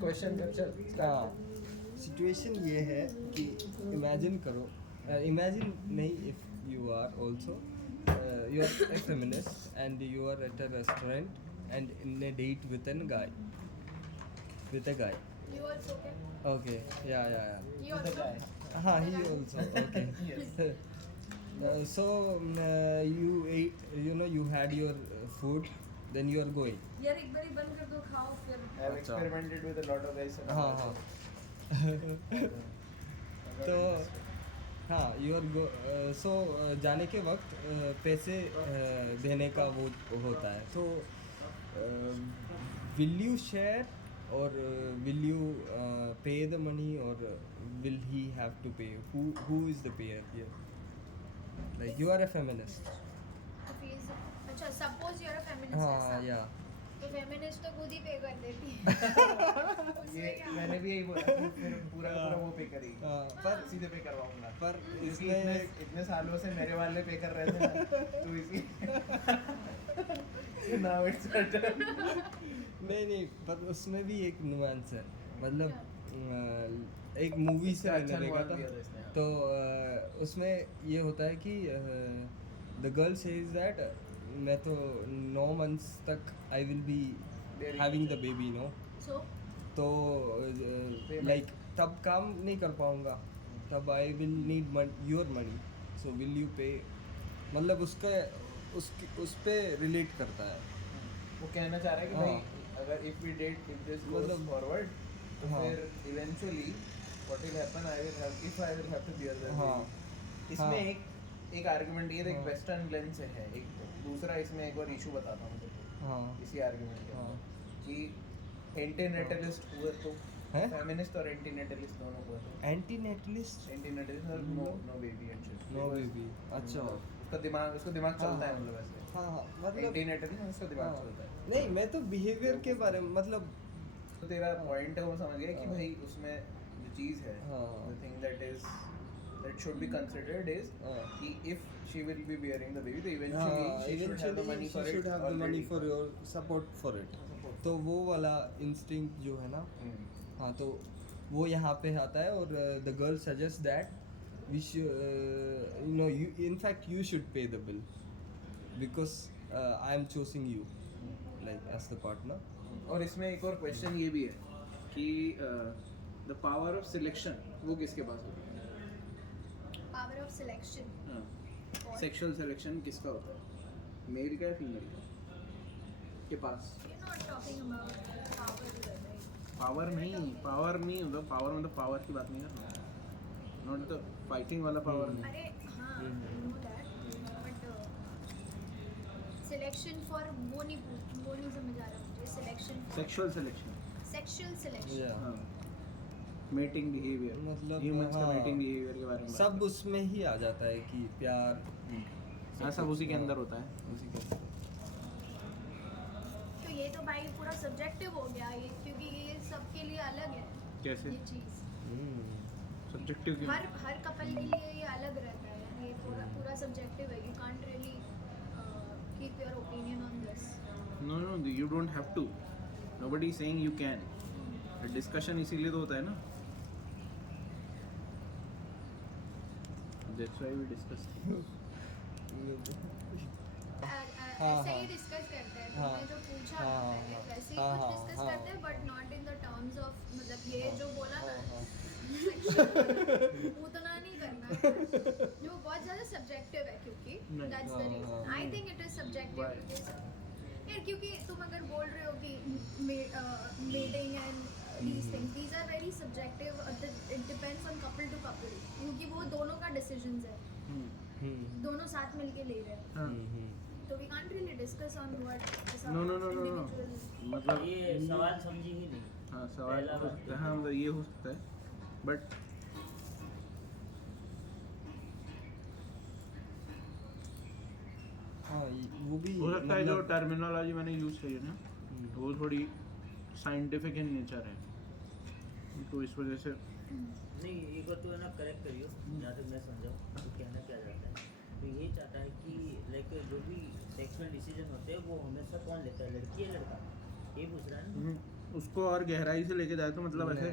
Question कर चल। हाँ, सिचुएशन ये है कि इमेजिन करो, इमेजिन नहीं, if you are also you are a feminist and you are at a restaurant and in a date with an guy, with a guy. You also okay? Okay, yeah. You The also? guy. हाँ, he also. Okay. Yes. So you ate, you had your food, then you are going. यार एक बारी बंद कर दो, खाओ फिर। I have अच्छा। experimented with a lot of guys. हाँ। तो हाँ, you are go. So जाने के वक्त पैसे देने का वो होता है, तो will you share or will you pay the money, or will he have to pay? Who is the payer here? Like you are a feminist. तो fees- अच्छा, suppose you are a feminist हाँ, ऐसा। yeah. तो feminist तो खुद ही पे कर देती है। उसमें ये क्या? मैंने भी यही बोला, फिर पूरा का पूरा वो पे करेगी। हाँ, पर सीधे पे करवाऊंगा। पर क्योंकि इसमें इतने सालों से मेरे वाले पे कर रहे थे ना, तो इसी नाउ इट्स नहीं, पर उसमें भी एक नुआंस है, मतलब एक मूवी से अच्छा मैंने देखा nuance दिया था था, इसने। तो उसमें ये होता है कि द गर्ल सेज दैट मैं तो 9 months तक I will be having the baby, no, So, तो लाइक तब काम नहीं कर पाऊँगा, तब I will need your money, so will you pay, मतलब उस पे रिलेट करता है। वो कहना चाह रहा है कि हाँ। भाई अगर इफ दिस गोस मतलब- फॉरवर्ड, तो हाँ। फिर eventually what will happen, I will have to bear the हाँ। इसमें हाँ। एक आर्गुमेंट ये एक हाँ। वेस्टर्न लेंस से है, एक दूसरा इसमें एक और इशू बताता हूँ तुमको हाँ, इसी आर्गुमेंट के हाँ। कि एंटीनेटलिस्ट हुए तो हैं? फेमिनिस्ट और एंटीनेटलिस्ट दोनों हुए तो एंटी नेटलिस्ट, एंटीनेटलिस्ट और no baby and shit, no baby, अच्छा। उसका दिमाग चलता है, मतलब ऐसे हाँ, मतलब एंटीनेटलिस्ट उसका दिमाग हाँ। चलता है। नहीं, मैं तो बिहेवियर के बारे में, मतलब तो तेरा पॉइंट है वो समझ गया कि हाँ। भाई उसमें जो चीज़ है, हाँ। The thing that should be considered is हाँ। कि if she will be bearing the baby, तो हाँ, eventually she should have the money for it, should have the money for your support for it. तो वो वाला instinct जो है ना, हाँ, तो वो यहाँ पे आता है, और the girl suggest that we you in fact you should pay the bill because I am choosing you like as the partner. और इसमें एक और क्वेश्चन ये भी है कि द पावर ऑफ सिलेक्शन वो किसके पास होती है? power of selection. और- सेक्सुअल सिलेक्शन किसका होता है, मेल का या फीमेल के पास? You're not talking about power, right? Power नहीं मतलब पावर की बात नहीं कर रहा, नॉट द फाइटिंग वाला पावर नहीं। अरे हाँ, I know that, but selection for वो नहीं समझ आ रहा मुझे, selection for sexual selection, sexual selection. Yeah. हाँ, मेटिंग बिहेवियर, मतलब ह्यूमंस का हाँ, मेटिंग बिहेवियर के बारे में सब उसमें ही आ जाता है कि प्यार, हाँ, सब उसी के अंदर होता है, उसी के तो ये तो भाई पूरा सब्जेक्टिव हो गया ये, क्योंकि ये सबके लिए अलग है कैसे ये चीज़। सब्जेक्टिव क्यों? हर कपल के लिए ये अलग रहता है, ये पूरा सब्जेक्टिव है, you can't really keep your opinion on this. No you don't have to, nobody is saying you can, discussion इसीलिए तो होता है ना, दैट्स व्हाई वी डिस्कस। ऐसे ही डिस्कस करते हैं, तुमने जो पूछा था हाँ, पहले हाँ, वैसे ही हाँ, कुछ हाँ, डिस्कस हाँ। करते हैं, but not in the terms of, मतलब ये हाँ, जो बोला ना हाँ, उतना नहीं करना है, जो बहुत ज़्यादा सब्जेक्टिव है, क्योंकि नहीं। दैट्स द हाँ, रीजन हाँ। I think it is subjective. यार क्योंकि तुम अगर बोल रहे हो कि mating and these things, these are very subjective, it depends on couple to couple, क्योंकि वो दोनों का decisions है, दोनों साथ मिलके ले रहे हैं, तो we can't really discuss on what is our No. individual. मतलब ये सवाल समझी ही नहीं। हाँ, सवाल पहला हो बात सकता है, हाँ, मतलब ये हो सकता है, बट हाँ, वो भी हो सकता है जो मतलब- टर्मिनोलॉजी मैंने यूज की है ना, वो थोड़ी साइंटिफिक इन नेचर है, तो इस वजह से नहीं, एक बार तो है ना करेक्ट करियो, जहाँ तक मैं समझा तो कहना क्या चाहता है, तो ये चाहता है कि लाइक जो भी सेक्सुअल डिसीजन होते हैं वो हमेशा कौन लेता है, लड़की या लड़का, ये पूछ रहा है ना। उसको और गहराई से लेके जाए तो मतलब ऐसे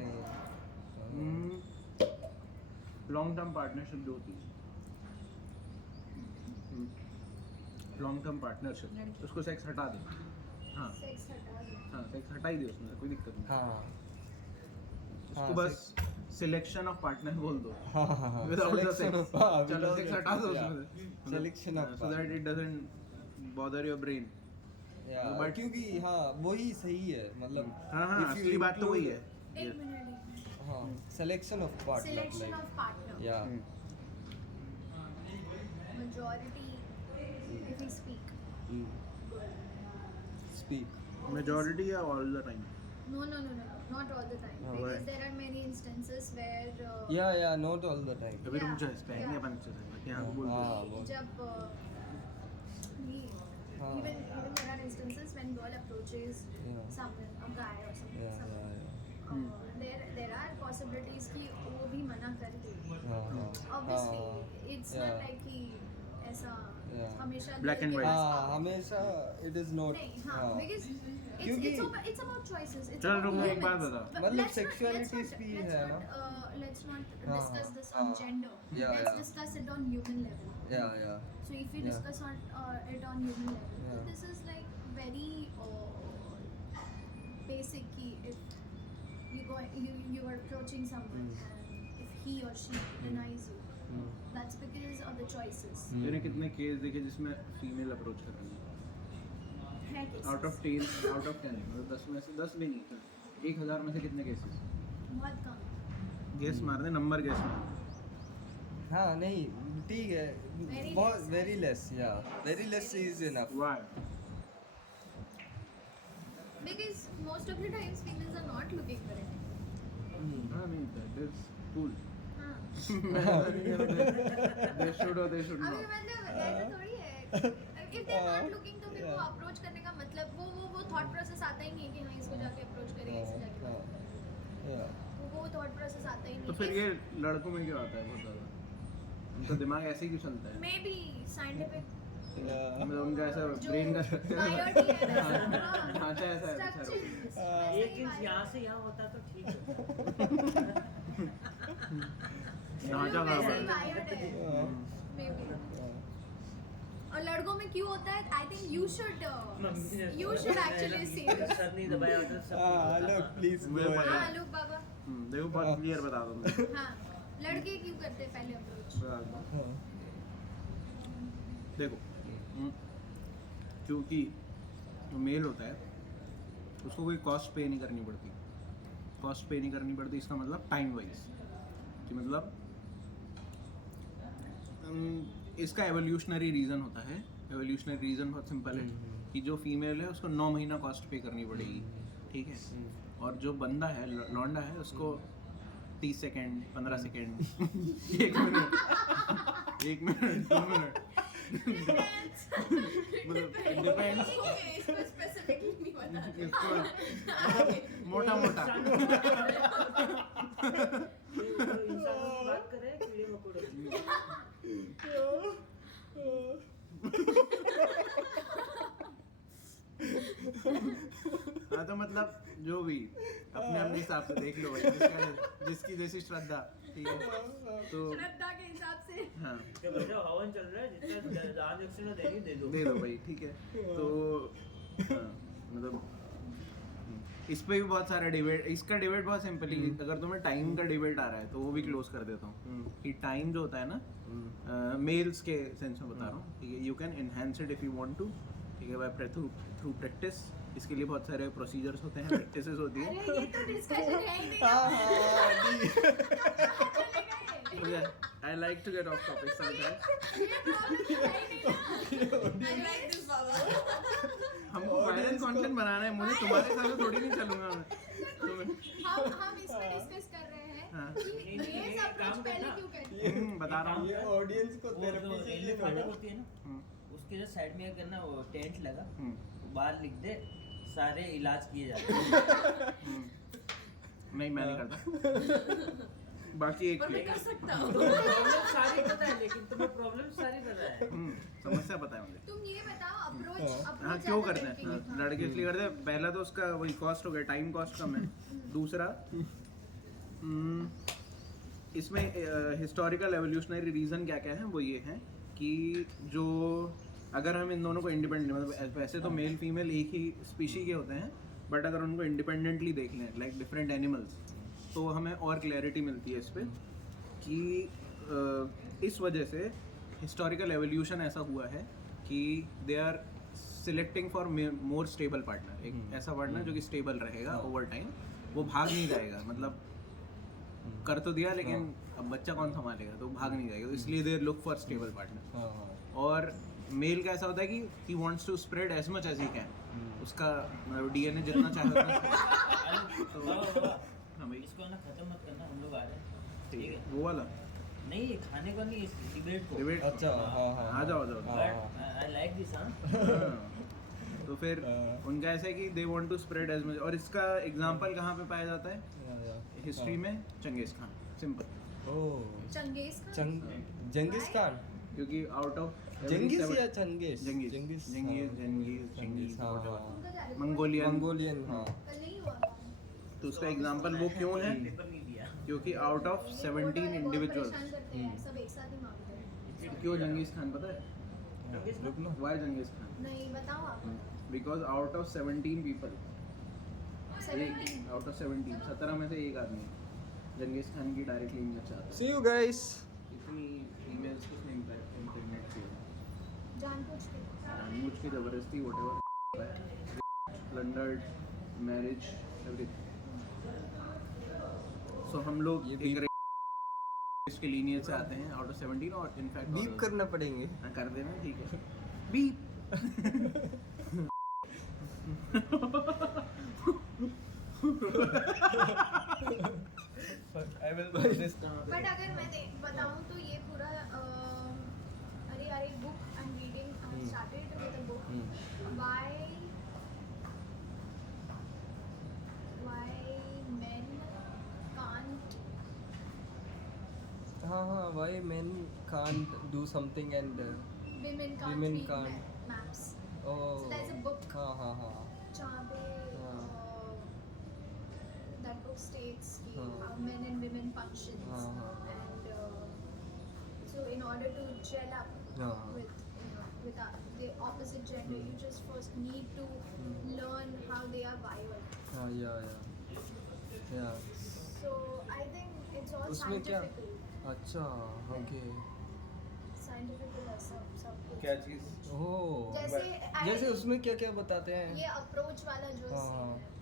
लॉन्ग टर्म पार्टनरशिप जो होती है, लॉन्ग टर्म पार्टनरशिप, उसको सेक्स हटा दे। हाँ सेक्स हटा दो। हाँ, सेक्स हटा ही दे, उसमें कोई दिक्कत नहीं। हाँ उसको बस सिलेक्शन ऑफ पार्टनर बोल दो, हाँ हाँ हाँ without the selection sex। of- हाँ, चलो without सेक्स the हटा दो sex, yeah. उसमें, Selection of so that it doesn't bother your brain। Yeah, But- क्योंकि हाँ वही सही है मतलब हाँ हाँ, if you असली बात तो वही है। एक मिनट हाँ selection of partner selection like of partner yeah majority if we speak speak majority या all the time? no not all the time Oh, because right. there are many instances where yeah not all the time अभी रुक Yeah, जा, इसका yeah. है अपन अच्छे से यहाँ बोल हाँ, दो। वो- जब हाँ. even there are instances when girl approaches Yeah. someone a guy or something, yeah someone. There are possibilities कि वो भी मना कर दे obviously it's yeah. not like कि ऐसा Yeah. हमेशा Black दिल and के white. पास हाँ आओ। हमेशा it is not नहीं हाँ हाँ. because क्योंकि- it's about choices it's चल, about रुक, मैं एक humans. बात बता। But मतलब let's not- sexuality let's not- भी let's है not, ना? let's not हाँ, discuss this हाँ. on gender Yeah, let's yeah. discuss it on human level yeah so if we Yeah. discuss on it on human level Yeah. this is like very basic key if you are approaching someone and if he or she denies you that's because of the choices मैंने कितने case देखे जिसमें female approach कर रही है, है cases. Out of 10 out of 10 मतलब 10 में से 10 भी नहीं, 1000 में से कितने केसेस? बहुत कम गेस मार दे, नंबर गेस मार। हाँ नहीं ठीक है Very बहुत less. very less yeah very less is enough why? because most of the times females are not looking for it हाँ नहीं, दैट इज कूल। हाँ दे शुड और दे शुड अभी नॉट। मतलब ऐसा थोड़ी है if they are not looking तो फिर वो अप्रोच करने का मतलब वो थॉट प्रोसेस आता ही नहीं है कि हाँ इसको जाके अप्रोच करें इससे जाके बात करें। yeah वो थॉट प्रोसेस आता ही नहीं तो फिर ये लड़कों में क्यों आता है बहुत ज़्यादा? उनका दिमाग ऐसे ही क्यों चलता है? मे बी साइंटिफिक yeah मतलब उनका ऐसा ब्रेन का बायोटी है वैसा, हाँ, ढांचा ऐसा है बेचारों structure, का। वैसे एक ही इंच bio- यहाँ से यहाँ होता तो ठीक है। ढांचा वैसे ही गड़बड़ है। wired है yeah. May be yeah. और लड़कों में क्यों होता है I think you should actually see sir नहीं दबाया होता सब Ah, look, please go मुझे पता हाँ ahead. लोग बाबा देखो बहुत क्लियर बता दो मुझे। हाँ लड़के क्यों करते हैं पहले अप्रोच बता दो। हाँ. देखो क्योंकि जो मेल होता है उसको कोई कॉस्ट पे नहीं करनी पड़ती। कॉस्ट पे नहीं करनी पड़ती इसका मतलब टाइम वाइज कि मतलब इसका एवोल्यूशनरी रीज़न होता है। एवोल्यूशनरी रीज़न बहुत सिंपल है कि जो फीमेल है उसको 9 महीना कॉस्ट पे करनी पड़ेगी, ठीक है, और जो बंदा है लौंडा है उसको 30 second 15 second 1 minute 1 minute 2 minute मतलब डिपेंड्स इसको स्पेसिफिकली नहीं बता इसको मोटा मोटा इंसानों की बात कर रहे हैं कीड़े मकोड़ों की। हाँ तो मतलब जो भी अपने अपने हिसाब से देख लो भाई, जिसकी जैसी श्रद्धा, ठीक है। तो श्रद्धा के हिसाब से हाँ क्या बोल रहे हो, हवन चल रहा है, जितना दान दक्षिणा देनी दे दो। दे दो भाई, ठीक है। तो हाँ, मतलब इस पे भी बहुत सारा डिबेट, इसका डिबेट बहुत सिंपल ही, अगर तुम्हें टाइम का डिबेट आ रहा है तो वो भी क्लोज कर देता हूँ कि टाइम जो होता है ना मेल्स के सेंस में बता रहा हूँ, ठीक है, you can enhance it if you want to, ठीक है, बाय थ्रू प्रैक्टिस। इसके लिए बहुत सारे प्रोसीजर्स होते हैं, प्रैक्टिसेस होती है। अरे ये तो डिस्कशन है ही नहीं मुझे I like to get off topic sometimes. ये प्रॉब्लम है ही नहीं ना आई लाइक दिस बाबा हमको वायलेंस कंटेंट बनाना है, मुझे तुम्हारे साथ तो थोड़ी नहीं चलूंगा मैं। हम इसमें डिस्कस कर रहे हैं हाँ। कि मेल्स अप्रोच पहले क्यों करते हैं बता रहा हूँ। ये ऑडियंस को वो थेरेपी जो चाहिए रेलवे थोड़ा. फाटक होती है ना, उसके जो साइड में क्या करना, वो टेंट लगा, बाहर लिख दे सारे इलाज किए जाते हैं। नहीं मैं नहीं करता। बाकी एक और मैं क्लिक कर सकता हूँ प्रॉब्लम सारी पता है, लेकिन तुम्हें प्रॉब्लम सारी पता है। समस्या पता है मुझे। तुम ये बताओ अप्रोच हाँ अप्रोच क्यों करते हैं हाँ, लड़के इसलिए करते हैं, पहला तो उसका वही कॉस्ट हो गया, टाइम कॉस्ट कम है। दूसरा इसमें हिस्टोरिकल एवोल्यूशनरी रीज़न क्या क्या है, वो ये है कि जो अगर हम इन दोनों को इंडिपेंडेंट, मतलब वैसे तो मेल फीमेल एक ही स्पीशी के होते हैं, बट अगर उनको इंडिपेंडेंटली देख लें लाइक डिफरेंट एनिमल्स, तो हमें और क्लैरिटी मिलती है इस पर कि इस वजह से हिस्टोरिकल एवोल्यूशन ऐसा हुआ है कि they are selecting for more stable partner, एक ऐसा पार्टनर जो कि स्टेबल रहेगा ओवर टाइम, वो भाग नहीं जाएगा, मतलब कर तो दिया लेकिन अब बच्चा कौन संभालेगा, तो भाग नहीं जाएगा, तो इसलिए they look for stable partner. हाँ हाँ और मेल का ऐसा होता है कि he wants to spread as much as he can, उसका डीएनए जितना चाहे उतना तो हाँ भाई इसको ना खत्म मत करना, हम लोग आ रहे हैं, ठीक है? वो वाला नहीं ये खाने का नहीं, इस डिबेट को। डिबेट अच्छा हाँ हाँ आ जाओ आ जाओ। बट आई लाइक दिस, हाँ। हाँ। तो फिर उनका ऐसा है कि they want to spread as much, और इसका एग्जांपल कहाँ पे पाया जाता है हिस्ट्री में, चंगेज खान, सिंपल। ओह चंगेज खान जंगिस खान, क्योंकि आउट ऑफ जंगिस या चंगेज जंगीज जंगिस जंगीज जंगीज जंगिस जंगीज हाँ whatever। हाँ उनका क्या मंगोलियन, मंगोलियन हाँ कल नहीं हुआ था तो उसका एग्जांपल वो क्यों है, पेपर नहीं दिया। क्योंकि आउट ऑफ 17 बहुत परेशान इंडिविजुअल्स, करते हैं सब एक साथ ही मांगते हैं क्यों जंगीज खान पता है रुक लो व्हाई जंगीज खान, नहीं बताओ आप because out of 17 people, 17 out of 17 में से एक आदमी जंगीज खान की डायरेक्टली इमेज चाहता है। सी यू गाइस इतनी ईमेल्स किसने इंटरनेट किया, जानबूझ के जानबूझ के जबरदस्ती व्हाटएवर, प्लंडर्ड मैरिज एवरीथिंग। सो हम लोग ये एक इसके लीनियर से आते हैं आउट ऑफ 17, और इनफैक्ट बीप करना पड़ेंगे कर देना, ठीक है beep. I will this but अगर मैं बताऊं तो ये पूरा अरे यार एक book I am reading, I started with a book why main can't हाँ हाँ why men can't do something and women Women read can't. maps oh So there's a book. हाँ हाँ हाँ जहाँ पे हाँ. that book states कि हाँ. how men and women functions हाँ, हाँ. and so in order to gel up हाँ. with with the opposite gender you just first need to learn how they are wired. हाँ yeah So I think it's all उसमें क्या scientific. अच्छा okay Scientific है सब कुछ. क्या चीज, ओह जैसे जैसे उसमें क्या क्या बताते हैं ये अप्रोच वाला जो हाँ scene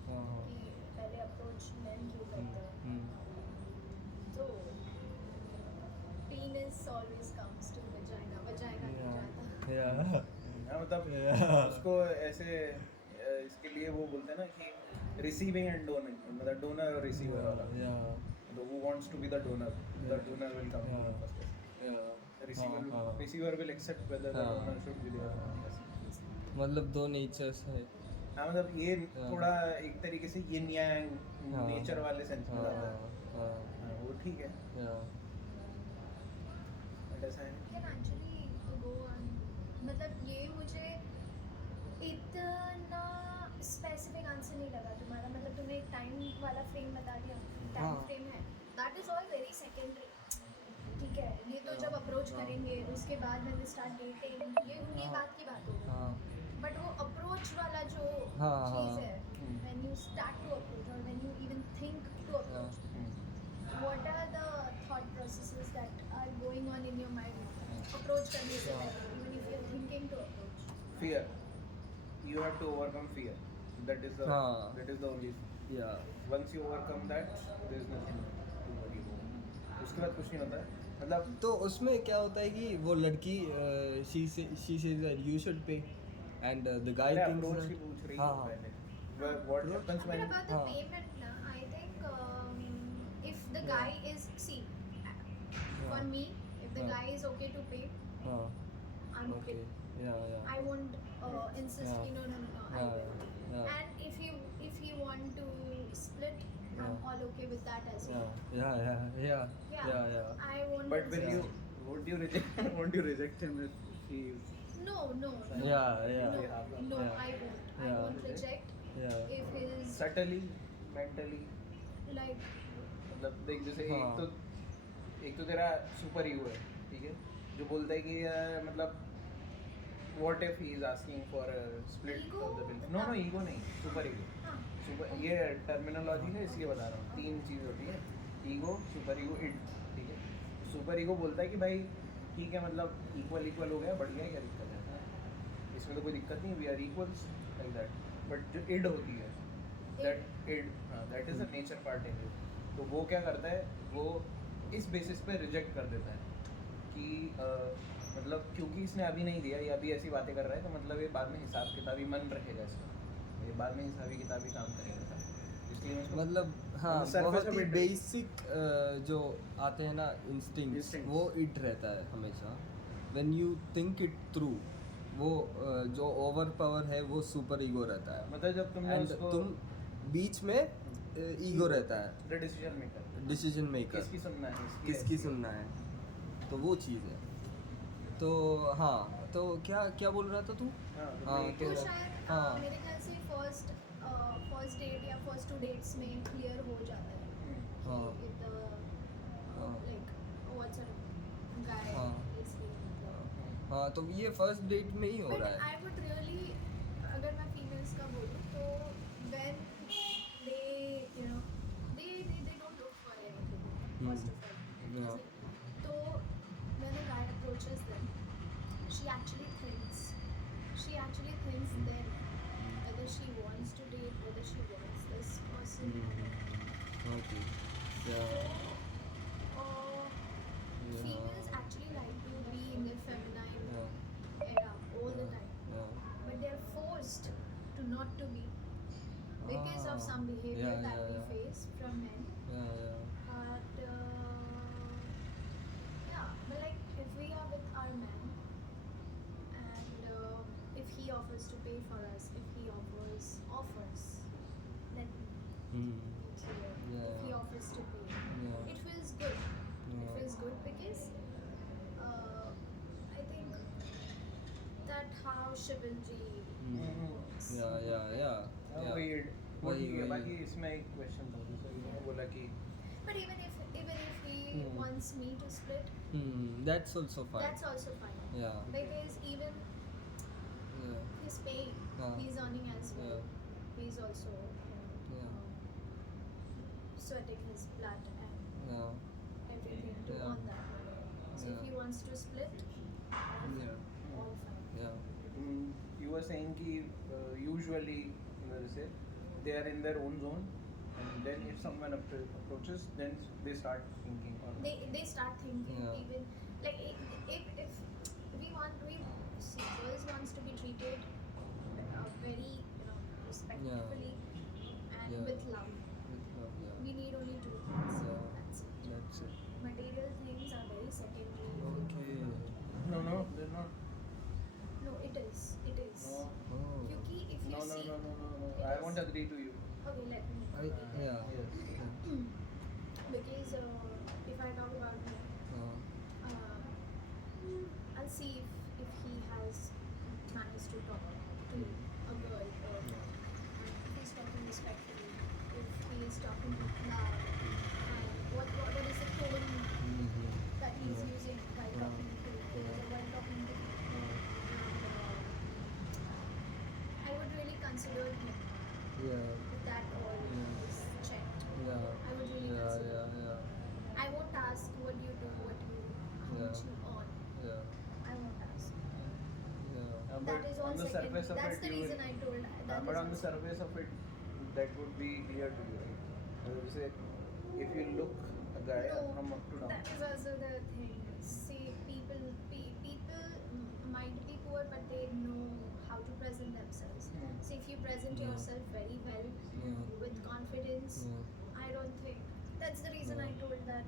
हाँ है हाँ कि पहले अप्रोच मैन क्यों करते हैं तो penis always comes to vagina नहीं जाता. yeah हाँ, मतलब Yeah. उसको ऐसे इसके लिए वो बोलते हैं ना कि रिसीविंग एंड डोनिंग, मतलब डोनर और रिसीवर वाला, yeah तो who wants to be the donor will come Yeah. first. yeah receiver will accept whether the हाँ. donor should be there or not. मतलब दो नेचर्स है हाँ, मतलब ये हाँ. थोड़ा एक तरीके से यिन यांग हाँ. नेचर वाले सेंस में हाँ जाता है। हाँ हाँ, वो ठीक है, yeah बट ऐसा है can actually go on मतलब ये मुझे इतना स्पेसिफिक आंसर नहीं लगा तुम्हारा, मतलब तुमने एक टाइम वाला फ्रेम बता दिया, टाइम हाँ. फ्रेम है, that is all very secondary, ठीक है, ये तो जब अप्रोच करेंगे उसके बाद when they start dating ये बात की बात होगी, हाँ बट वो अप्रोच वाला जो हाँ, चीज़ हाँ. है when you start to approach or when you even think to approach, what are the thought processes that are going on in your mind approach करने से पहले, even if you're thinking to approach. fear, you have to overcome fear, that is the हाँ. that is the only, yeah once you overcome that there is nothing to worry about, उसके बाद कुछ नहीं होता है, मतलब तो उसमें क्या होता है कि वो लड़की she says that you should pay and the guy पहले thinks approach की that पूछ रही हाँ है हाँ पहले, what happens But when about the हाँ. payment na, I think if the guy is for me, if the हाँ. guy is okay to pay, हाँ I'm okay okay. yeah I won't insist Yeah. कि no I Yeah, will. yeah. And if he want to split, I'm Yeah. all okay with that as Yeah, well. yeah. I won't. But will you, insist. won't you reject, won't you reject him if he is? No, no, no. Yeah. No, no, Yeah. I won't. I Yeah. won't reject Yeah. if his Subtly, mentally, like. मतलब देख जैसे हाँ. एक तो तेरा super ego है, ठीक है, जो बोलता है कि मतलब what if he is asking for a split Ego? of the bill? No, no, ego नहीं, सुपर ईगो. हाँ. सुपर, ये टर्मिनोलॉजी है इसलिए बता रहा हूँ. तीन चीज़ होती है, ईगो, सुपर ईगो, इड, ठीक है. सुपर ईगो बोलता है कि भाई ठीक है, मतलब इक्वल इक्वल हो गया, बढ़ गया, क्या दिक्कत है, इसमें तो कोई दिक्कत नहीं, we are equals like that. But जो इड होती है, दैट इड, हाँ, that is a nature part in you. तो वो क्या करता है, वो इस बेसिस पे रिजेक्ट कर देता है कि मतलब क्योंकि इसने अभी नहीं दिया, ये अभी ऐसी बातें कर रहा है, तो मतलब ये बाद में हिसाब किताबी मन रखेगा इसका, ये बाद में हिसाबी किताबी काम करेगा, इसलिए मैं इसको मतलब हाँ, On the surface बहुत of ही it- बेसिक जो आते हैं ना इंस्टिंक्ट्स, Instincts. वो इट रहता है हमेशा. When you think it through, वो जो ओवर पावर है वो सुपर ईगो रहता है. मतलब जब तुमने एंड उसको तुम बीच में ईगो रहता है, the decision maker, decision maker, किसकी सुनना है, किसकी सुनना है, तो वो चीज़ है. तो हाँ, तो क्या क्या बोल रहा था तू? हाँ, हाँ, तो तो तो शायद हाँ. मेरे ख्याल से फर्स्ट डेट या फर्स्ट 2 डेट्स में क्लियर हो जाता है हाँ. कि हाँ. लाइक व्हाट्स अ गाय हाँ. Is he. हाँ, तो ये फर्स्ट डेट में ही हो बट रहा है. आई वुड रियली, अगर मैं फीमेल्स का बोलूँ तो when they you know they don't look for anything first of Yeah. All. तो when a guy approaches them, she actually thinks then whether she wants to date, whether she wants this person. Okay. So, Yeah. Yeah. females actually like to be in their feminine Yeah. era all the time, Yeah. but they're forced to not to be because of some behavior Yeah, that yeah, we yeah. face from men. Yeah. But yeah, but like if we are with our man and if he offers to pay for us, if he offers, let me Hmm. be clear. Yeah. If he offers to pay, Yeah. it feels good. It Yeah. feels good because I think that how chivalry works. Yeah. हाँ, वही end, वो वही- ठीक है. वही. बाकी इसमें एक क्वेश्चन था, जैसे इन्होंने बोला कि But even if he Hmm. wants me to split, That's also fine. that's also fine. Yeah. Because even Yeah. he's paying, he's earning as well. Yeah. He's also Yeah. sweating his blood and Yeah. everything to Yeah. earn that money. So if Yeah. he wants to split, Yeah. all fine. Yeah. you were saying कि usually जैसे they are in their own zone, and then if someone approaches, then they start thinking or They start thinking Yeah. even like if we see girls wants to be treated very respectfully and Yeah. with love. With love, yeah. We need only 2 things. Yeah. That's it. That's it. Material things are very secondary. Okay. no, they're not. No, it is. It is. No, Oh. Kyunki if you see. no. It I is. won't agree to you. Okay, let me. Yeah. Yes. Because if I talk about me, I'll see if he has managed to talk to a girl or if he's talking respectfully, if he is talking with love, and what is the tone that he's Yeah. using while talking to girls or while talking to people. I would really consider him Yeah. if that all Yeah. is checked. Yeah. I would really consider. Yeah. I won't ask what you do, how Yeah. much you earn. Yeah. I won't ask. Yeah. But That is all on the secondary. surface of That's it, the you will- reason I told. That but is on the also- surface of it, that would be clear to you, right? Say, if you look a guy from up to down. That is also the thing. See, people might be poor, but they know how to present themselves. So if you present Yeah. yourself very well with confidence, I don't think. That's the reason I told that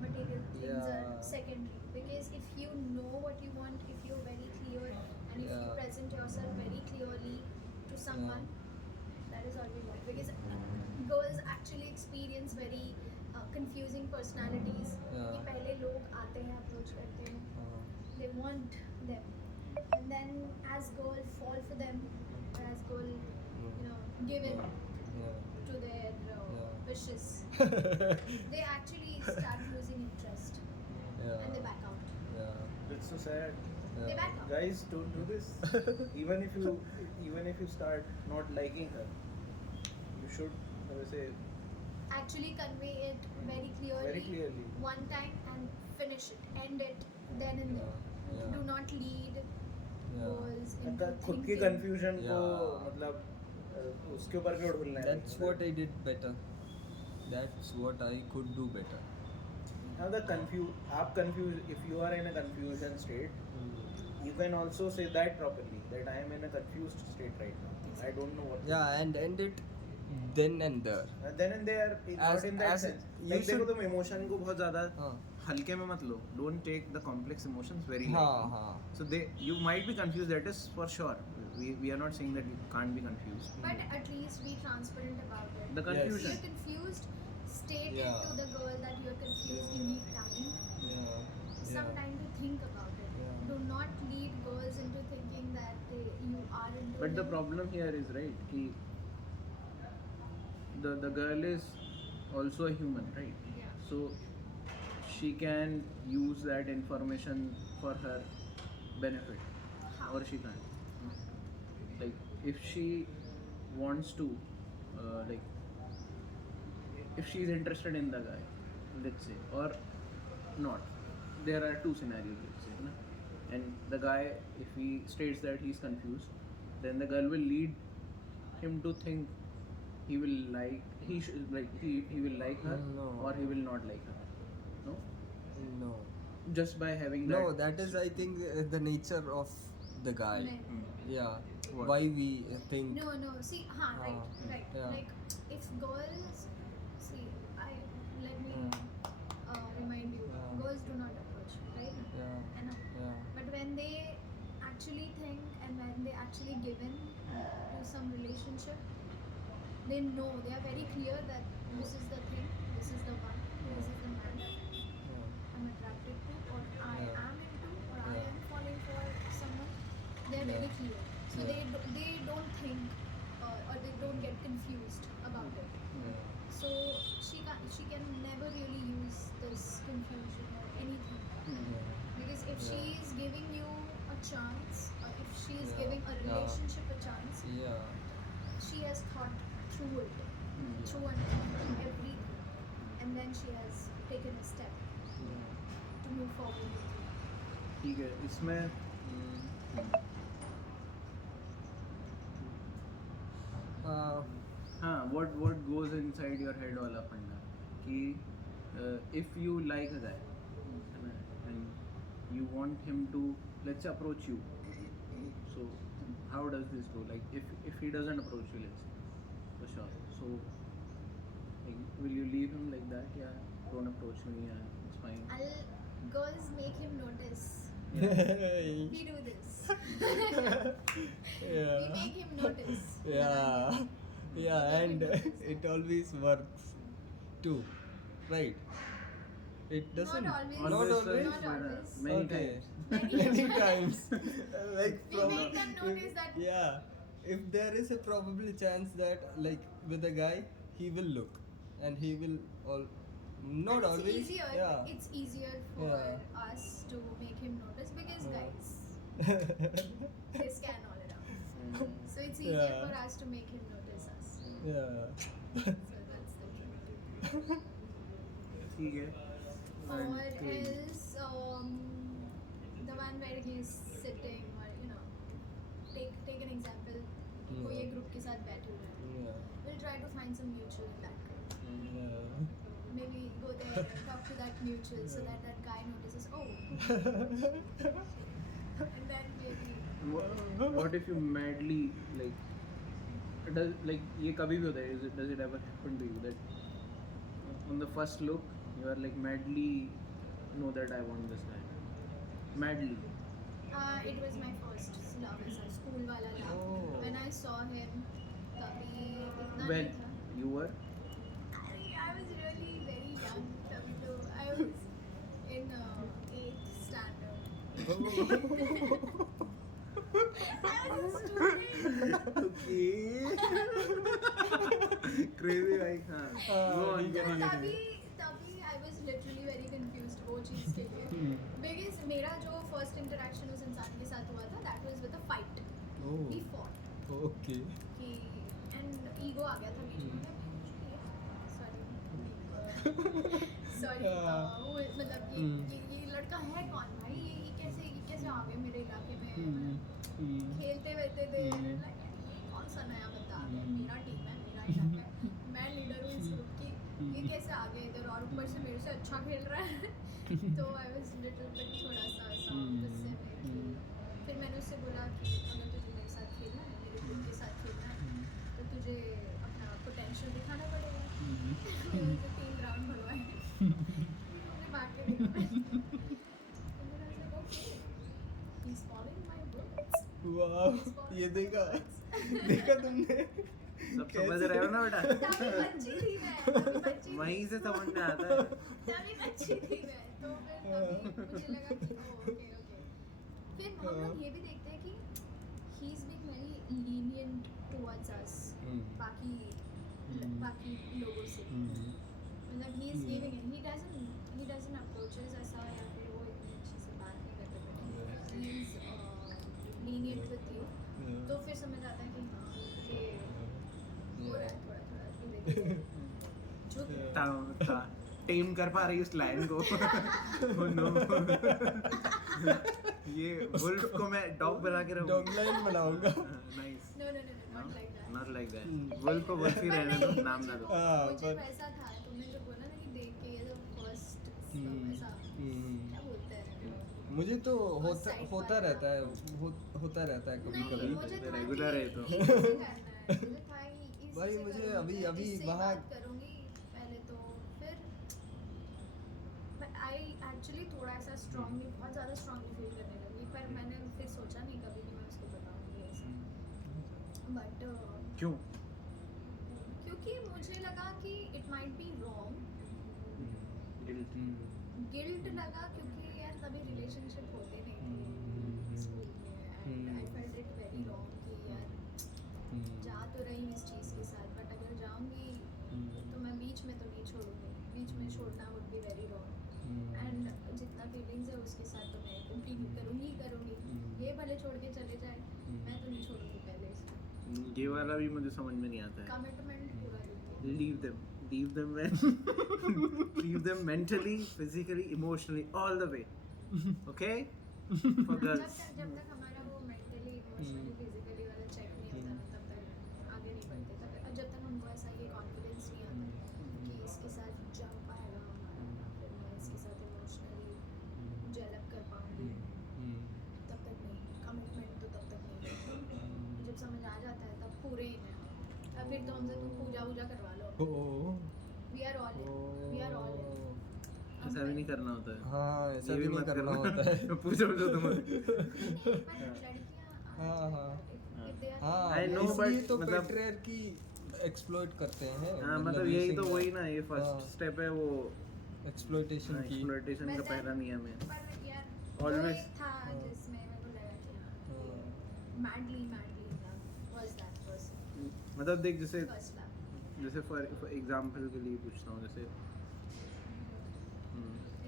material things are Yeah. secondary. Because if you know what you want, if you're very clear, and if you Yeah. present yourself very clearly to someone, That is all we want because girls actually experience very confusing personalities. Yeah. कि पहले लोग आते हैं approach करते हैं, they want them, and then as girl fall for them, or as girl give in to their wishes, they actually start losing interest and they back out. That's so sad. They back out. Guys, don't do this. even if you start not liking her, you should say Actually convey it very clearly, very clearly. one time and finish it, end it then and there. Do not lead girls into मतलब खुद की thinking. confusion को Yeah. मतलब उसके ऊपर क्यों ढूंढना है? That's what I did better. That's what I could do better. Now आप confused, if you are in a confusion state, you can also say that properly, that I am in a confused state right now. I don't know what to Yeah, and end it then and there. do. Then and there, not in that sense. you Like देखो should- तुम emotion को बहुत ज़्यादा हाँ हल्के में मत लो. Don't take the complex emotions very हाँ lightly. हाँ. So you might be confused. That is for sure. We are not saying that you can't be confused. But at least be transparent about it. The If confusion. you're confused, state Yeah. it to the girl that you're confused. You need time, Yeah. some time to think about it. Yeah. Do not lead girls into thinking that you are into. But the him. problem here is right कि the girl is also a human, right? Yeah. So she can use that information for her benefit, How? or she can't. Like if she wants to, like if she is interested in the guy, let's say, or not. There are two scenarios, let's say, na? And the guy, if he states that he's confused, then the girl will lead him to think he will like he will like her No. or he will not like her. No, No. just by having that. No, that is I think the nature of the guy. Men. Hmm. Yeah. What? Why we think. No, no. See, right, right. Yeah. Like if girls, see, let me Yeah. remind you, Yeah. girls do not approach, right? Yeah. And Yeah. but when they actually think and when they actually give in to some relationship, they know, they are very clear that this is the thing, this is the one, this is the man Yeah. I'm attracted to, or I Yeah. am into, or I Yeah. am falling for someone. They are very Yeah. clear, so Yeah. they don't think or they don't get confused about it. Yeah. So she can never really use this confusion or anything. Hmm. Because if she Yeah. is giving you a chance, or if she is Yeah. giving a Yeah. relationship a chance, Yeah. she has thought through it, Hmm. through and through everything, and then she has taken a step Yeah. to move forward with you. ठीक है इसमें हाँ what goes inside your head वाला फंडा कि if you like a guy and you want him to let's say approach you, so how does this go? Like if he doesn't approach you, let's say, for sure, so like, will you leave him like that? Yeah, don't approach me, yeah, it's fine. Girls make him notice. We do this. We Yeah. make him notice. Yeah. Yeah, and it always works too. Right? It doesn't. Not always. Not Always, always. Not always. many Okay. times. Many times. Like We from. make them notice that. Yeah. If there is a probable chance that, like, with a guy, he will look, and he will all. Not And always. It's easier. Yeah. It's easier for Yeah. us to make him notice because Yeah. guys, they scan all around. So it's easier Yeah. for us to make him notice us. Yeah. So that's the trick. ठीक है. Or And, else, the one where he's sitting, or take an example. कोई एक group के साथ बैठे हुए हैं. Yeah. We'll try to find some mutual in that group. Yeah. Maybe go there, talk to that mutual, so that guy notices. Oh, and then maybe. What if you madly like ये कभी भी होता है? Does it ever happen to you that on the first look you are like madly know that I want this guy? Madly. It was my first love as a school wala love. Oh. When I saw him, तभी इतना When नहीं था। you were I was really very young तभी तो I was in 8th standard. I was a student. crazy भाई हाँ go on, ठीक है, go on. ठीक है। तभी I was literally very confused वो चीज़ के लिए because मेरा जो first interaction उस इंसान के साथ हुआ था that was with a fight. We fought okay कि and ego आ गया था बीच में सॉरी वो मतलब ये लड़का है कौन भाई ये कैसे आ गए मेरे इलाके में खेलते रहते थे like, ये कौन सा नया बंदा आ गया मेरा टीम है मेरा इलाका है मैं लीडर हूँ इस ग्रुप की ये कैसे आ गए इधर और ऊपर से मेरे से अच्छा खेल रहा है तो आई वाज लिटिल बिट थोड़ा सा ऐसा गुस्से में कि फिर मैंने उससे बोला कि अगर तुझे मेरे साथ खेलना है मेरे ग्रुप के साथ खेलना है तो तुझे अपना पोटेंशियल दिखाना पड़ेगा मैंने 3 राउंड भरवाए हमने भाग के देखा He's following my words. वाह ये देखा तुमने सब समझ रहे हो ना बेटा तभी बच्ची थी मैं वहीं से समझ में आता है तभी बच्ची थी मैं तो फिर तभी मुझे लगा कि ओके फिर हम लोग ये भी देखते हैं कि he is being very lenient towards us बाकी लोगों से मतलब he is giving it he doesn't approaches ऐसा या फिर वो इतनी अच्छी से बात नहीं करते but he is lenient with you तो फिर समझ आता है कि हाँ ये हो रहा है थोड़ा धीरे-धीरे जो टेम कर पा रही उस लाइन को oh no ये वुल्फ को मैं डॉग बना के रखूं डॉग लाइन बनाऊंगा nice no not like that not like that wolf को वुल्फ ही रहने दो नाम ना दो मुझे वैसा था तुमने जो बोला ना कि देख के ये जो फर्स्ट ऐसा क्या बोलते हैं मुझे तो First sight होता वाला। रहता है होता रहता है कभी नहीं, कभी मुझे था रेगुलर है कि तो इससे करना है, मुझे था कि इससे भाई, मुझे करूंगी, अभी इससे वहाँ- बात करूंगी पहले तो फिर आई एक्चुअली थोड़ा ऐसा स्ट्रांगली बहुत ज़्यादा स्ट्रांगली फील करने लगी पर मैंने फिर सोचा नहीं कभी कि मैं उसको बताऊंगी ऐसा बट क्यों क्योंकि मुझे लगा कि it might be wrong guilt लगा क्योंकि यार तभी रिलेशनशिप होते नहीं थे स्कूल में and I felt it very wrong कि यार जा तो रही हूँ इस चीज़ के साथ बट अगर जाऊँगी तो मैं बीच में तो नहीं छोड़ूंगी बीच में छोड़ना would be very wrong and जितना फीलिंग्स है उसके साथ तो मैं कंटिन्यू करूँगी ही करूँगी ये भले छोड़ के चले जाए मैं तो नहीं छोड़ूंगी पहले इसको ये वाला भी मुझे समझ में नहीं आता है कमिटमेंट पूरा देती leave them leave them mentally physically emotionally all the way okay for girls जब तक हमारा वो मेंटली इमोशनली फिजिकली वाला चेक नहीं होता ना तब तक आगे नहीं बढ़ते तब जब तक हमको ऐसा ये कॉन्फिडेंस नहीं आता कि इसके साथ जम पाएगा हमारा फिर मैं इसके साथ इमोशनली डेवलप कर पाऊंगी तब तक नहीं कमिटमेंट तो तब तक नहीं जब समझ आ जाता है तब पूरे ही हैं अब फिर तो हमसे तुम पूजा वूजा करवा लो वी आर ऑल ऐसा भी नहीं करना होता है हाँ ऐसा ये भी नहीं मत करना करना। होता है पूछो तो तुम हाँ, हाँ I know, इसलिए but तो मतलब- पेट्रियार्की एक्सप्लॉइट करते हैं हाँ मतलब यही तो वही ना ये हाँ। फर्स्ट स्टेप है वो एक्सप्लॉइटेशन की एक्सप्लॉइटेशन का पहला नियम है पर यार Always- वो एक था जिसमें मेरे को लगा कि हाँ madly love was that person मतलब देख जैसे first love जैसे फॉर एग्जांपल के लिए पूछता हूँ जैसे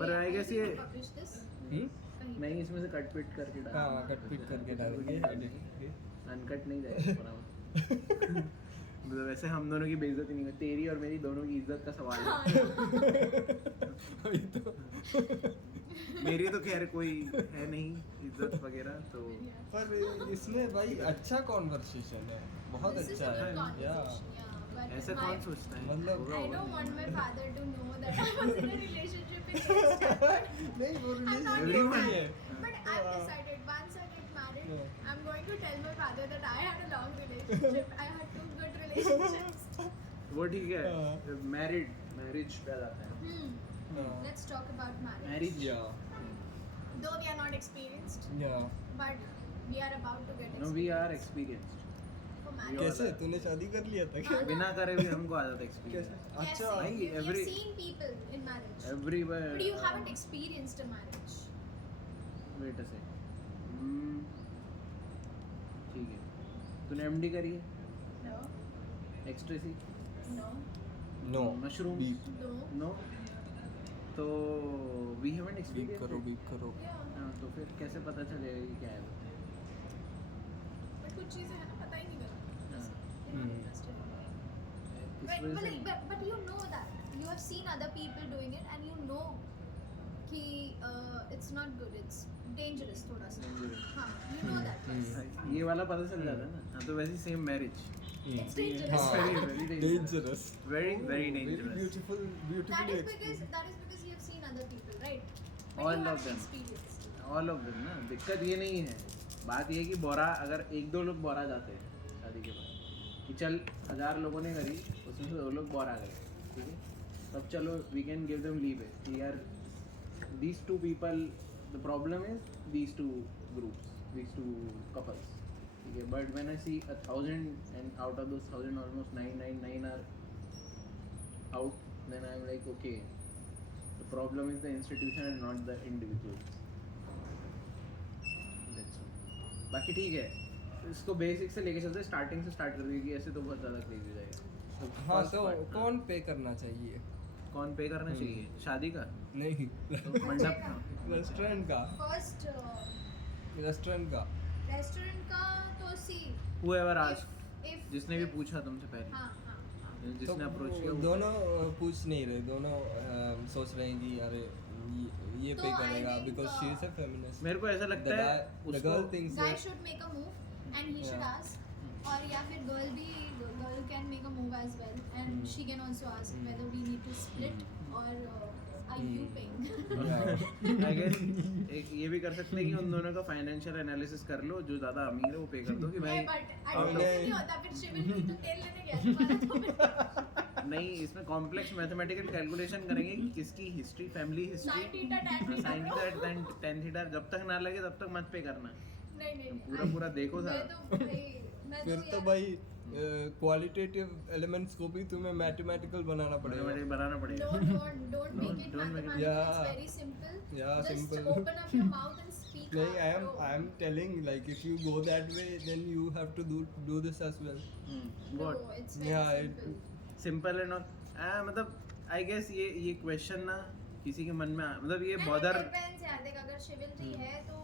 पर आई गेस ये publish this हम्म? कहीं नहीं इसमें से कट पिट करके डाल हाँ कट पिट करके डालेंगे edit अनकट नहीं जाएगा बराबर मतलब वैसे हम दोनों की बेइज्जती नहीं है तेरी और मेरी दोनों की इज्जत का सवाल है वही तो मेरी तो खैर कोई है नहीं इज्जत वगैरह तो पर इसमें भाई अच्छा कॉन्वर्सेशन है बहुत This is अच्छा a good है या conversation, yeah, but ऐसे my- कौन सोचता है मतलब- होगा, I होगा। don't want my father to know that I was in a relationship in Instagram. नहीं वो I'm not रिलेशन Everyone- नहीं है But I've Yeah. decided once I get married, Yeah. I'm going to tell my father that I had a long relationship. I had 2 good relationships. वो ठीक है हाँ। Marriage पे आता है हाँ। Let's talk about marriage. Marriage? या Though we are not experienced, या but we are about to get no experienced. We are experienced For marriage. कैसे तूने शादी कर लिया था क्या? बिना करे भी हमको आ जाता एक्सपीरियंस कैसे? Yes, अच्छा भाई, you've every- seen people in marriage. Everywhere But you haven't experienced a marriage. Wait a second ठीक है तूने एमडी करी है No. Ecstasy No. No mushroom beep No. No तो वी हैवंट बीप एक्सपीरियंस करो बीप करो Yeah. हाँ तो फिर कैसे पता चलेगा कि क्या है But कुछ चीजें हैं ना पता ही नहीं करता. हाँ। You're not interested in it. इस But, वजह but, से but you know that. You have seen other people doing it and you know कि it's not good. It's dangerous थोड़ा सा. Dangerous. हाँ. You know that. बस. ये वाला पता चल जाता है ना हाँ तो वैसे सेम मैरिज It's dangerous. हाँ very, very dangerous. dangerous very very very dangerous beautiful That beautifully is because you have seen other people, right? But All you of haven't them. experienced. All of them ना दिक्कत ये नहीं है बात ये है कि बोरा अगर एक दो लोग बोरा जाते हैं शादी के बाद कि चल 1000 लोगों ने करी उसमें से 2 लोग बोरा गए ठीक है तब चलो we can give them leave है कि यार these two people the problem is these two groups these two couples ठीक है but when I see 1000 and out of those 1000 almost 999 are out then I am like okay the problem is the institution and not the individuals बाकी ठीक है इसको basic से लेके चलते starting से स्टार्ट कर देगी ऐसे तो बहुत ज़्यादा क्रेजी हो जाएगा हाँ First तो part, कौन पे करना चाहिए कौन पे करना चाहिए शादी का नहीं तो मंडप रेस्टोरेंट का First, रेस्टोरेंट का restaurant का तो see. whoever If, asked if जिसने भी पूछा तुमसे पहले हाँ हाँ हाँ. जिसने अप्रोच किया तो वो- दोनों पूछ नहीं रहे दोनों सोच रहे हैं कि अरे ये तो पे I करेगा think, because she is a feminist मेरे को ऐसा लगता है द गर्ल उसको things Guy should make a move and he should Yeah. ask. और या फिर girl can make a move as well and she can also ask whether we need to split or are you paying? I guess एक ये भी कर सकते हैं कि उन दोनों का फाइनेंशियल एनालिसिस कर लो जो ज़्यादा अमीर है वो पे कर दो कि भाई नहीं but I out think of- ऐसे नहीं होता फिर शिविल भी तो तेल लेने गया तुम्हारा तो नहीं इसमें कॉम्प्लेक्स मैथमेटिकल कैलकुलेशन करेंगे कि किसकी history family sin history theta tan theta sine bro. Theta then tan theta जब तक ना लगे तब तक मत पे करना नहीं नहीं पूरा पूरा देखो मैं सारा। तो भाई मैं फिर तो यार- भाई क्वालिटेटिव एलिमेंट्स को भी तुम्हें मैथमेटिकल बनाना पड़ेगा मैथमेटिक्स बनाना पड़ेगा don't make it Don't make it- mathematical. Yeah. It's very simple. Yeah, Just simple. open up your mouth and speak. नहीं out, bro. I am telling like if you go that way then you have to do this as well No, what it's very Yeah, simple. Simple and all मतलब I guess ये question ना किसी के मन में मतलब ये नहीं, बॉदर it depends यार, देख अगर शिविल्ट्री है तो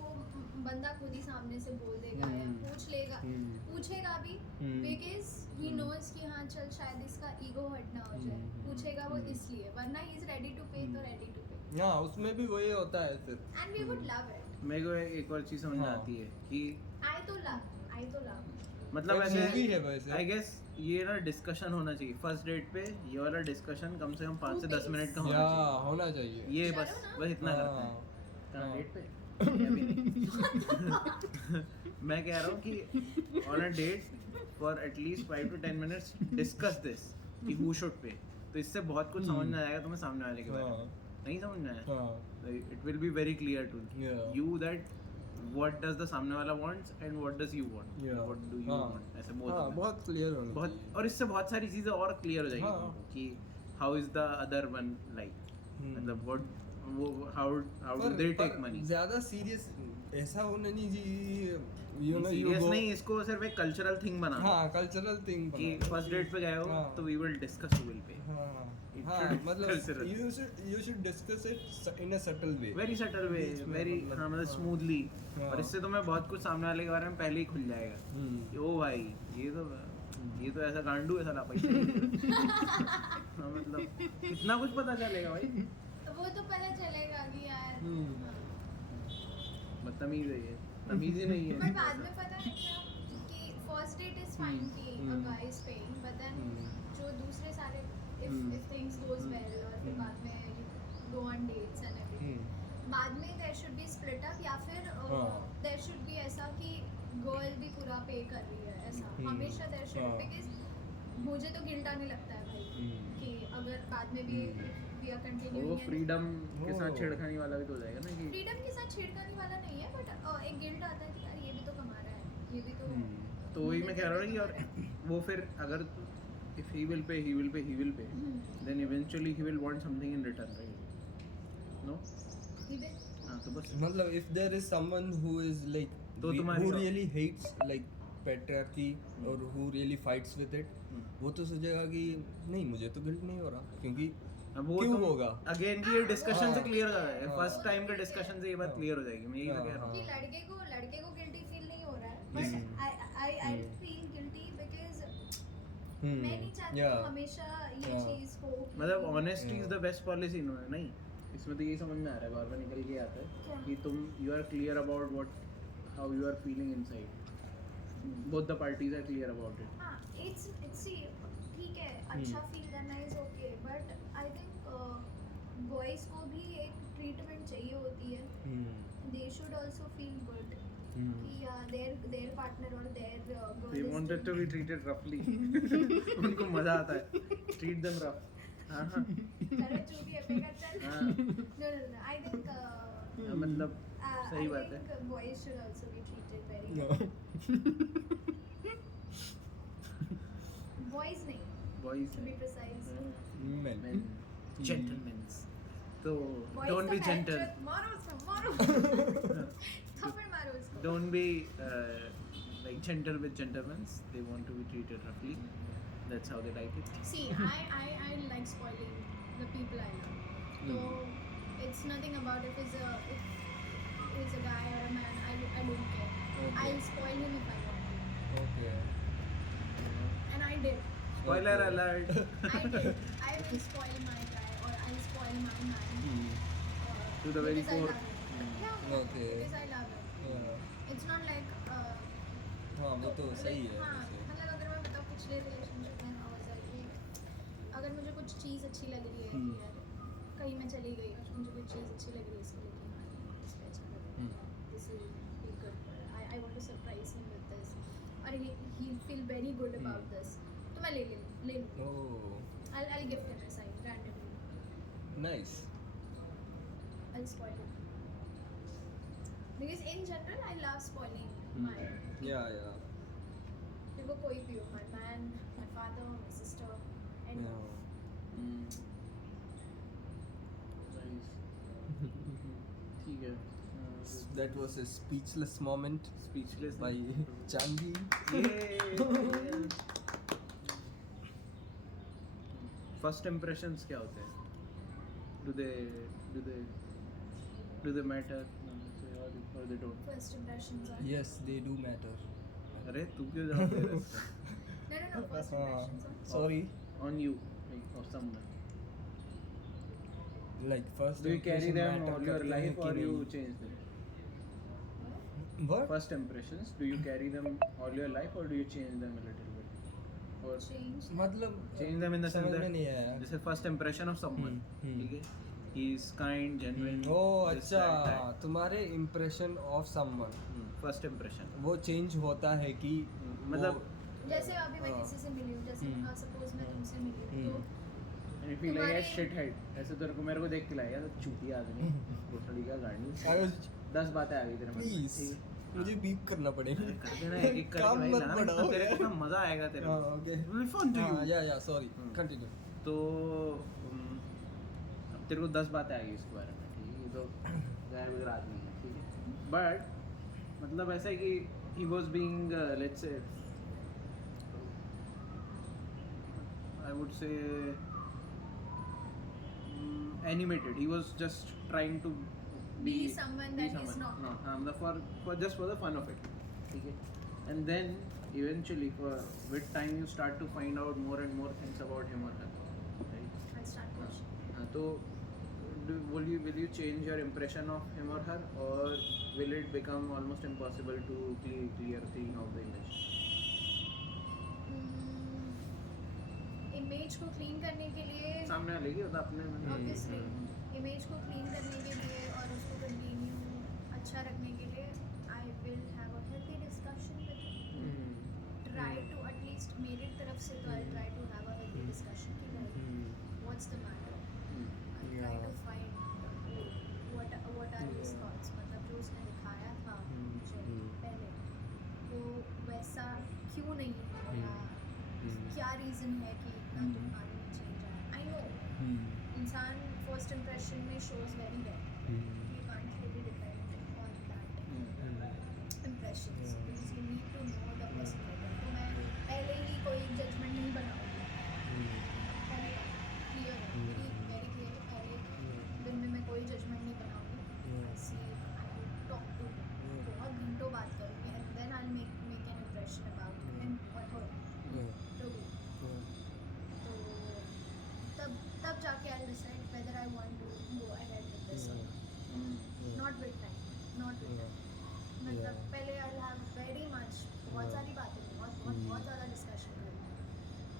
बंदा खुद ही सामने से बोल देगा या पूछ लेगा पूछेगा भी बिकॉज ही नोज कि हाँ चल शायद इसका ईगो हर्ट ना हो जाए पूछेगा वो इसलिए वरना ही इज रेडी टू पे तो रेडी टू पे हाँ उसमें भी वही होता है फिर and we would love it मेरे को एक और चीज़ समझ में हाँ। आती है कि आई तो लव मतलब एक ऐसे movie है वैसे। आई गेस ये ना डिस्कशन होना चाहिए फर्स्ट डेट पे ये वाला डिस्कशन कम से कम 5 से 10 मिनट का या होना चाहिए होना चाहिए ये चलो बस ना। बस इतना करते हैं कहाँ हाँ। डेट पे अभी नहीं। मैं कह रहा हूँ कि on a date for at least 5 to 10 minutes discuss this कि हु शुड पे तो इससे बहुत कुछ समझ में आएगा तुम्हें सामने वाले के बारे में हाँ नहीं समझ में आया हाँ it will be very clear to Yeah. You that what does the सामने वाला wants and what does you want Yeah. what do you हाँ। want ऐसे बोल हाँ सकते हैं। बहुत क्लियर होना बहुत चाहिए। और इससे बहुत सारी चीजें और क्लियर हो जाएगी हाँ। तुमको कि how is the other one like मतलब व्हाट वो हाउ डू पर- दे पर टेक मनी ज्यादा सीरियस ऐसा होना नहीं जी you know you serious go नहीं इसको सिर्फ एक कल्चरल थिंग बना हाँ कल्चरल थिंग कि फर्स्ट डेट पे गए हो हाँ। तो we will discuss who will pay हाँ It हाँ should मतलब cultural. you should discuss it in a subtle way very subtle way बीच में वेरी मतलब, हाँ मतलब हाँ। स्मूथली हाँ। और इससे तुम्हें बहुत कुछ सामने वाले के बारे में पहले ही खुल जाएगा कि ओ भाई ये तो ऐसा गांडू है साला पैसा हाँ मतलब कितना कुछ पता चलेगा भाई वो तो पता चलेगा कि यार हम्म। हाँ। बदतमीज है ये तमीज ही नहीं बट बाद है में पता है क्या कि फर्स्ट डेट इज फाइन कि a guy is paying but then जो दूसरे सारे if things goes well और फिर बाद में you go on dates and everything बाद में there should be split up या फिर हाँ। there should be ऐसा कि गर्ल भी पूरा पे कर रही है ऐसा हमेशा there should हाँ। because मुझे तो गिल्ट आने लगता है भाई कि अगर बाद में भी we are वो continuing फ्रीडम के साथ वो- छेड़खानी वाला भी तो हो जाएगा ना कि फ्रीडम के साथ छेड़खानी वाला नहीं है बट एक गिल्ट आता है कि यार ये भी तो कमा रहा है ये भी तो तो वही मैं कह रहा हूँ कि और वो फिर अगर if he will pay then eventually he will want something in return, right? No? हाँ तो बस मतलब if there is someone who is like तो तुम्हारी who और- really hates like patriarchy और who really fights with it, वो तो सोचेगा कि नहीं मुझे तो गिल्ट नहीं हो रहा क्योंकि अब वो क्यों तुम होगा? अगेन की ये डिस्कशन से हाँ। क्लियर हो जाता है हाँ। फर्स्ट टाइम के डिस्कशन से ये बात हाँ। क्लियर हो जाएगी मैं यही तो कह रहा हूँ कि लड़के को गिल्टी फील नहीं हो रहा है but I feel guilty because मैं नहीं चाहती हूँ हमेशा ये Yeah. चीज हो कि- मतलब honesty is Yeah. The best policy नहीं इसमें तो यही समझ में आ रहा है बार बार निकल के आता क्या? है कि तुम you are clear about what how you are feeling inside both the parties are clear about it हाँ इट्स सी ठीक है अच्छा फील करना is okay but I think boys को भी एक ट्रीटमेंट चाहिए होती है they should also feel good कि देयर पार्टनर और their they wanted to be treated रफली उनको मजा आता है ट्रीट देम रफ हां हां चलो चूती है पेगा चल हाँ। no I think मतलब सही बात है I think boys should also be treated very well. Boys नहीं boys to be precise. men gentleman's तो Boys डोंट तो बी है, जेंटल जो- मारो उसको मारो थप्पड़ मारो उसको don't be like gentle with gentlemen. They want to be treated roughly. That's how they like it. See, I like spoiling the people I love. So it's nothing about if it's a guy or a man. I don't care. Okay. I'll spoil him if I want to, okay and I did. Spoiler Okay. alert. I did. I will spoil my guy or I'll spoil my man. To the very because I core. love him. Yeah. Okay. Because I love him. yeah It's not like. हाँ वो तो सही है हाँ वैसे। मतलब अगर मैं बताऊँ पिछले रिलेशनशिप में I was like कि अगर मुझे कुछ चीज़ अच्छी लग रही है कि यार कहीं मैं चली गई और मुझे कोई चीज़ अच्छी लग रही है इसको लेके हाँ इस पे अच्छा लग रहा है this will be good I want to surprise him with this और he feel very good about this तो मैं ले लूँ oh I'll give him a sign randomly nice I'll spoil him because in general I love spoiling my yeah फिर वो कोई भी हो my man my father my sister and yeah Nice. ठीक है. that was a speechless moment Speechless. by Changi Yeah. First impressions क्या होते हैं? Do they matter? Or they don't? first impressions are yes they do matter अरे तू क्यों जवाब दे रहा है इसका? no first impressions are sorry On you, like of someone. like first Do you carry impression them matter all your करते हैं life कि or you नहीं? change them? what First impressions, do you carry them all your life or do you change them a little bit? Or change मतलब change them in the sense समझ में that नहीं आया जैसे first impression of someone, ठीक है? He is kind, genuine. O this, अच्छा that. तुम्हारे impression of someone First impression. वो change होता है कि मतलब जैसे अभी मैं हाँ। किसी से मिली हूँ जैसे सपोज मैं तुमसे मिली हूँ तो if you like तुम्हारे- a shithead, ऐसे तेरे को मेरे को देख के लगेगा तो चूतिया आदमी, भोसड़ी का गाड़ी. I was 10 बातें आ गई तेरे मन में. please ठीक है? मुझे बीप करना पड़ेगा कर देना एक-एक करके काम भाई मत लाना, बढ़ाओ तो तेरे को यार। कितना मजा आएगा तेरे हाँ को. okay It will be fun to you. yeah sorry hmm. continue तो अब तेरे को 10 बातें आ गई इसके बारे में, ठीक है? ये तो गाय वगैरह आदमी है, ठीक है? बट मतलब ऐसा है कि he was being let's say I would say animated. He was just trying to Be someone that he's not. No, for just for the fun of it, ठीक है? And then eventually, with time, you start to find out more and more things about him or her, right? I'll start coaching तो will you change your impression of him or her, or will it become almost impossible to clear thing of the image? Image को clean करने के लिए सामने वाले की मतलब अपने में ऑब्वियसली इमेज को क्लीन करने के लिए और उसको कंटिन्यू अच्छा रखने के लिए I will have a healthy discussion with try to at least मेरी तरफ से तो I try to have a healthy discussion कि like what's the matter I try to find what are his thoughts मतलब जो उसने दिखाया था मुझे पहले वो वैसा क्या रीज़न है कि इतना तुम्हारे में चेंज आया. आई नो इंसान फर्स्ट इंप्रेशन में shows very well. You can't really depend on that impressions because you need to know the person better. तो मैं पहले ही कोई जजमेंट नहीं बनाऊंगी. क्लियर है, वेरी वेरी क्लियर. पहले दिन में मैं कोई जजमेंट नहीं बनाऊंगी. See, I will talk to him. बहुत घंटों बात करूंगी and then I'll make an impression about him or her. तो तब जाके I'll decide whether I want to go ahead with this or not. Not with time. मतलब पहले I'll have very much बहुत सारी बातें बहुत ज़्यादा डिस्कशन करनी है.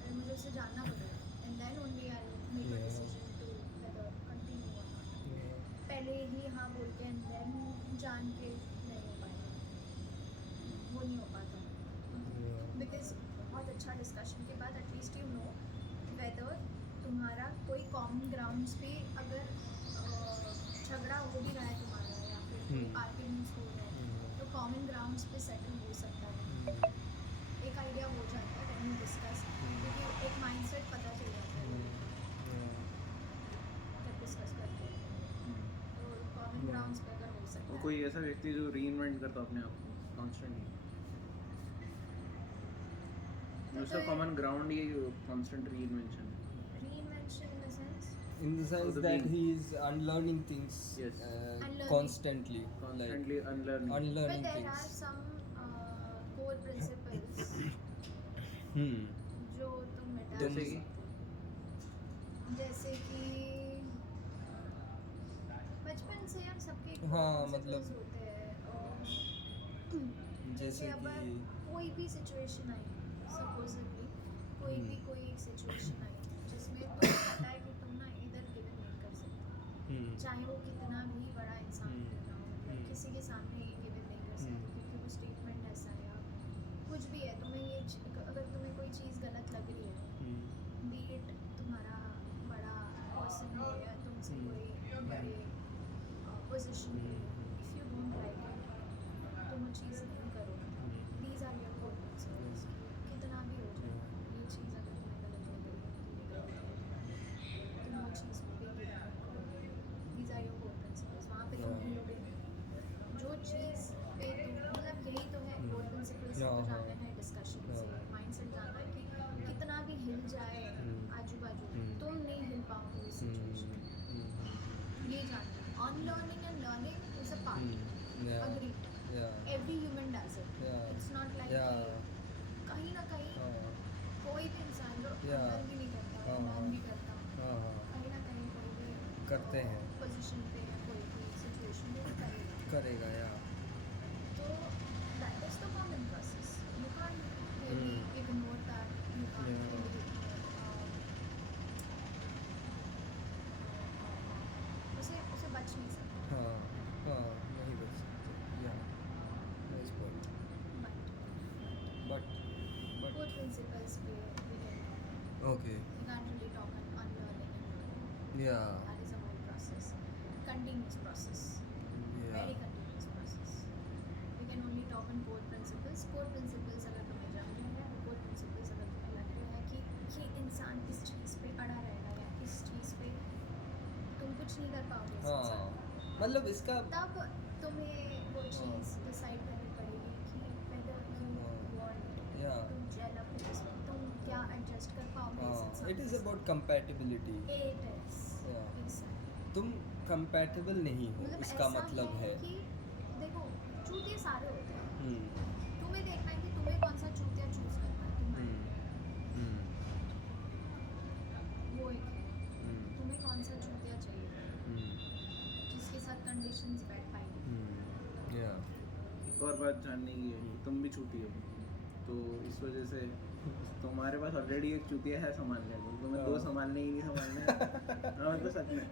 फिर मुझे उससे जानना पड़ेगा and then only I'll make a decision to whether continue or not. पहले ही हाँ बोल के and then जान के नहीं हो पाएगा. वो नहीं हो पाता because बहुत अच्छा डिस्कशन के बाद एटलीस्ट यू नो वेदर तुम्हारा कोई कॉमन ग्राउंड्स पे अगर झगड़ा हो भी रहा है तुम्हारा या फिर कोई आर्ग्यूमेंट्स हो रहे हैं तो कॉमन ग्राउंड्स पे सेटल हो सकता है. एक आइडिया हो जाता है व्हेन यू डिस्कस क्योंकि एक माइंडसेट पता चल जाता है जब डिस्कस करते हैं. तो कॉमन ग्राउंड्स पे अगर हो सकता वो है. कोई ऐसा व्यक्ति जो रीइन्वेंट करता अपने आप को कॉन्स्टेंटली, उसका common ground he constant reinvention. Reinvention in the sense in the sense the that being. he is unlearning things Yes. Unlearning. constantly Constantly like unlearning. but unlearning there are things. some core principles जो तुम मिटा जैसे नहीं कि सकते. जैसे कि बचपन से हम सबके हाँ, principles मतलब होते हैं और जैसे अगर कि कोई भी सिचुएशन आई सपोजिटली कोई भी कोई एक सिचुएशन आई जिसमें तुम्हें पता है कि तुम ना इधर गिवन नहीं कर सकते चाहे वो कितना भी बड़ा इंसान क्यों ना हो. मतलब किसी के सामने ये गिवन नहीं कर सकते क्योंकि वो स्टेटमेंट ऐसा है या कुछ भी है. तुम्हें ये अगर तुम्हें कोई चीज़ गलत लग रही है बी इट तुम्हारा बड़ा पर्सन हो या तुमसे कोई बड़े पोजिशन पे if you don't like it तुम वो चीज़ नहीं करो. These are your core principles. कितना भी हो जाए ये चीज़ अगर तुम्हें गलत लग रही है तुम वो चीज़ पे गिवन मत करो. These are your core principles. वहाँ पे तुम हिलोगे जो चीज़ पे तुम मतलब यही तो है कोर प्रिंसिपल्स. तो जाना है डिस्कशन से माइंडसेट जानना है कि कितना भी हिल जाए आजू बाजू तुम नहीं हिल पाओगे उस सिचुएशन में. ये जानना है. Unlearning and learning is a part. Agreed. Every human does it. It's not like कहीं ना कहीं कोई भी इंसान जो लर्न भी नहीं करता लर्न भी करता कहीं ना कहीं कोई भी करते हैं पोजीशन पे या कोई भी सिचुएशन में वो करेगा या तो that is the common process. You can't really ignore that. You can't really उसे बच नहीं सकते. नहीं बच सकते या nice point but Core principles पे we can talk. Okay You can't really talk on unlearning and learning. या That is a whole process. Continuous process. Very continuous process. We can only talk on core principles. Core principles अगर तुम्हें जान रहे हैं, core principles अगर तुम्हें लग रहा है कि ये इंसान इस चीज़ पे अड़ा रहेगा या इस चीज़ पे तुम कुछ नहीं कर पाओगे इस इंसान को. मतलब इसका तब तुम्हें वो चीज़ डिसाइड करनी पड़ेगी कि whether you want या to gel up with this. तुम क्या एडजस्ट कर पाओगे इस इंसान इट इज़ के अबाउट कंपैटिबिलिटी. साथ. It is. Yeah. Exactly. तुम कंपैटिबल नहीं हो मतलब इसका ऐसा मतलब है कि देखो चूतिया सारे होते हैं. हम्म, तुम्हें देखना है कि तुम्हें कौन सा चूतिया चूज करना है तुम्हारे लिए. हम्म, वो एक है. तुम्हें कौन सा चूतिया चाहिए हम्म, जिसके साथ कंडीशंस बैठ पाएंगी. या एक और बात जानने की है, तुम भी छूती हो तो इस वजह से तुम्हारे पास ऑलरेडी एक चूतिया है संभालने को, तुम्हें दो संभालने ही नहीं संभालने. हाँ मतलब सच में.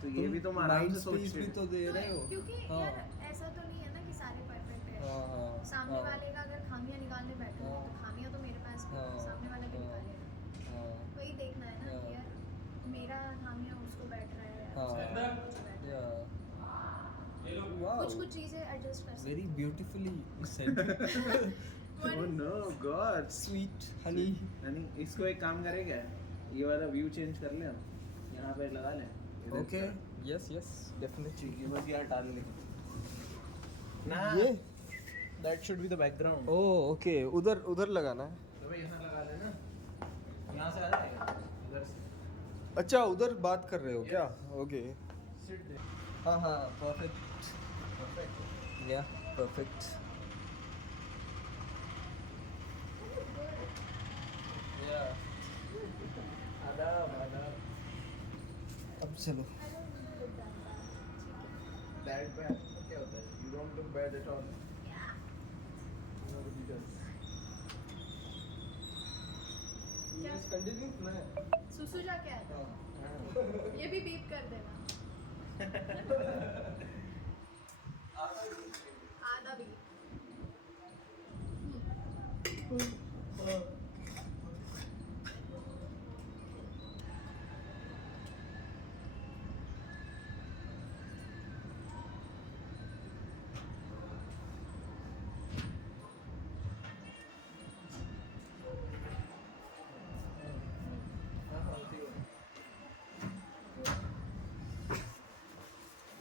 तो ये भी तुम आराम से सोच भी तो दे रहे हो. क्योंकि हाँ. यार ऐसा तो नहीं है ना कि सारे परफेक्ट है. हाँ, सामने हाँ, वाले का अगर खामियां निकालने बैठे हो हाँ. तो खामियां तो मेरे पास भी हैं, हाँ. सामने वाला भी हाँ. निकालेगा. हाँ, वही देखना है ना कि हाँ. यार मेरा खामियां उसको बैठ रहा है या हाँ. उसका खामियां मुझे बैठ रहा है. या कुछ वाओ कुछ चीज़ें एडजस्ट कर सकते वेरी हो. Beautifully said. Oh no, God. Sweet Honey यानी इसको एक काम करेगा, ये वाला व्यू चेंज कर ले हम, यहाँ पे लगा लें इधर ओके से। यस यस डेफिनेटली ये बस यार डाल ले ना, ये that should be the background. Oh okay उधर उधर लगाना है तो भाई यहाँ लगा लेना, यहाँ से आ जाएगा इधर से। अच्छा उधर बात कर रहे हो क्या ओके Sit there. हाँ हाँ परफेक्ट Perfect. या परफेक्ट आदाब आदाब। अब चलो That bad क्या होता है? You don't look bad at all. Nobody does. क्या? कंटिन्यू मैं सुसुजा क्या है? हाँ ये भी बीप कर देना। आधा भी।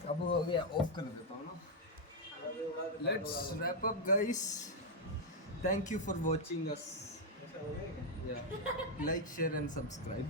अब हो गया ऑफ कर देता हूँ ना let's wrap up guys thank you for watching us ऐसा हो गया क्या? Like share and subscribe